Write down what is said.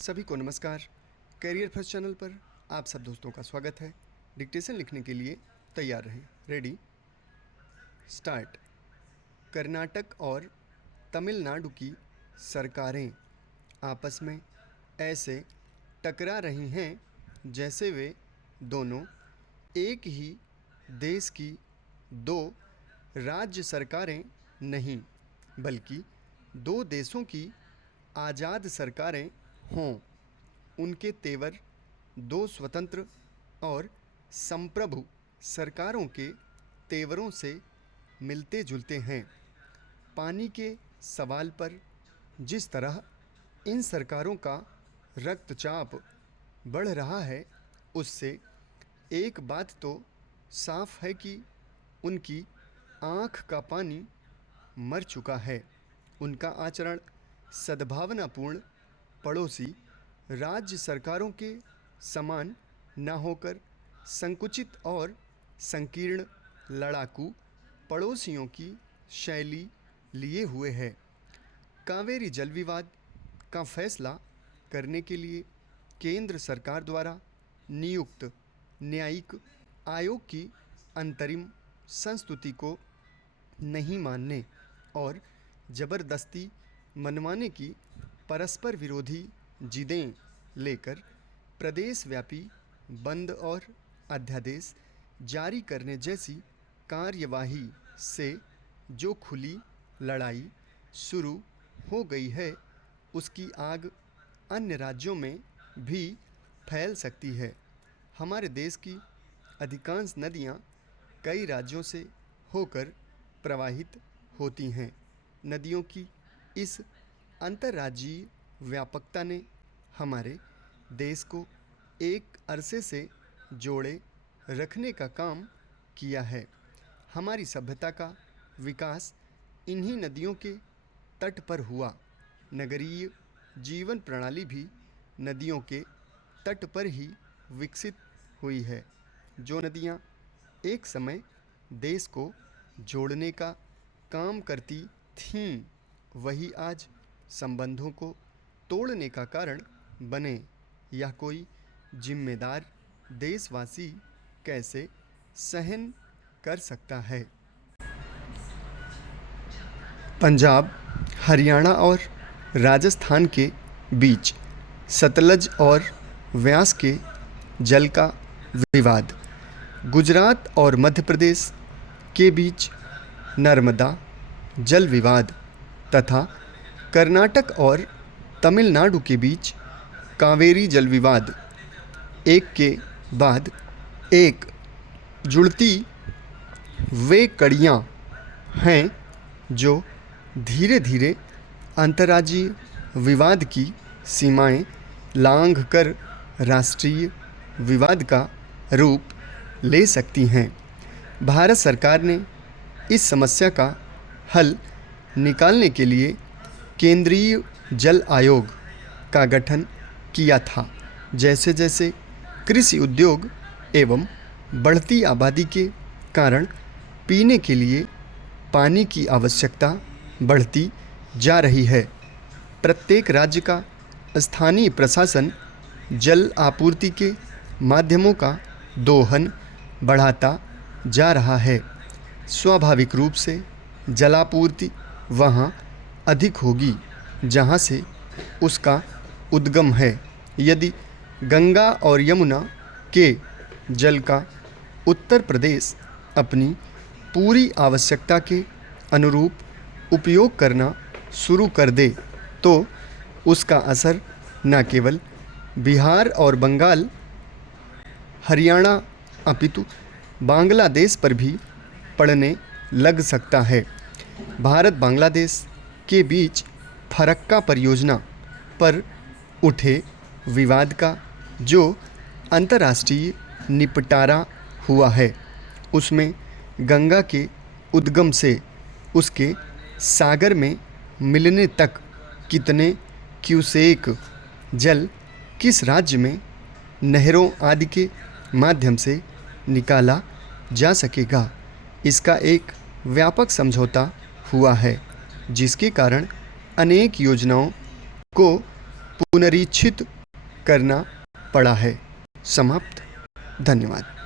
सभी को नमस्कार। करियर फर्स्ट चैनल पर आप सब दोस्तों का स्वागत है। डिक्टेशन लिखने के लिए तैयार रहें। Ready start. कर्नाटक और तमिलनाडु की सरकारें आपस में ऐसे टकरा रही हैं जैसे वे दोनों एक ही देश की दो राज्य सरकारें नहीं बल्कि दो देशों की आज़ाद सरकारें हों। उनके तेवर दो स्वतंत्र और संप्रभु सरकारों के तेवरों से मिलते जुलते हैं। पानी के सवाल पर जिस तरह इन सरकारों का रक्तचाप बढ़ रहा है, उससे एक बात तो साफ है कि उनकी आँख का पानी मर चुका है। उनका आचरण सद्भावनापूर्ण पड़ोसी राज्य सरकारों के समान न होकर संकुचित और संकीर्ण लड़ाकू पड़ोसियों की शैली लिए हुए है। कावेरी जल विवाद का फैसला करने के लिए केंद्र सरकार द्वारा नियुक्त न्यायिक आयोग की अंतरिम संस्तुति को नहीं मानने और ज़बरदस्ती मनवाने की परस्पर विरोधी जिदें लेकर प्रदेशव्यापी बंद और अध्यादेश जारी करने जैसी कार्यवाही से जो खुली लड़ाई शुरू हो गई है, उसकी आग अन्य राज्यों में भी फैल सकती है। हमारे देश की अधिकांश नदियाँ कई राज्यों से होकर प्रवाहित होती हैं। नदियों की इस अंतर्राज्यीय व्यापकता ने हमारे देश को एक अरसे से जोड़े रखने का काम किया है। हमारी सभ्यता का विकास इन्हीं नदियों के तट पर हुआ। नगरीय जीवन प्रणाली भी नदियों के तट पर ही विकसित हुई है। जो नदियाँ एक समय देश को जोड़ने का काम करती थीं, वही आज संबंधों को तोड़ने का कारण बने। यह कोई जिम्मेदार देशवासी कैसे सहन कर सकता है। पंजाब, हरियाणा और राजस्थान के बीच सतलज और व्यास के जल का विवाद। गुजरात और मध्य प्रदेश के बीच नर्मदा जल विवाद तथा कर्नाटक और तमिलनाडु के बीच कावेरी जल विवाद एक के बाद एक जुड़ती वे कड़ियाँ हैं जो धीरे धीरे अंतर्राज्यीय विवाद की सीमाएं लांघ कर राष्ट्रीय विवाद का रूप ले सकती हैं। भारत सरकार ने इस समस्या का हल निकालने के लिए केंद्रीय जल आयोग का गठन किया था। जैसे जैसे कृषि उद्योग एवं बढ़ती आबादी के कारण पीने के लिए पानी की आवश्यकता बढ़ती जा रही है, प्रत्येक राज्य का स्थानीय प्रशासन जल आपूर्ति के माध्यमों का दोहन बढ़ाता जा रहा है। स्वाभाविक रूप से जलापूर्ति वहाँ अधिक होगी जहाँ से उसका उद्गम है। यदि गंगा और यमुना के जल का उत्तर प्रदेश अपनी पूरी आवश्यकता के अनुरूप उपयोग करना शुरू कर दे तो उसका असर न केवल बिहार और बंगाल, हरियाणा अपितु बांग्लादेश पर भी पड़ने लग सकता है। भारत बांग्लादेश के बीच फरक्का परियोजना पर उठे विवाद का जो अंतर्राष्ट्रीय निपटारा हुआ है, उसमें गंगा के उद्गम से उसके सागर में मिलने तक कितने क्यूसेक जल किस राज्य में नहरों आदि के माध्यम से निकाला जा सकेगा, इसका एक व्यापक समझौता हुआ है, जिसके कारण अनेक योजनाओं को पुनरीक्षित करना पड़ा है। समाप्त। धन्यवाद।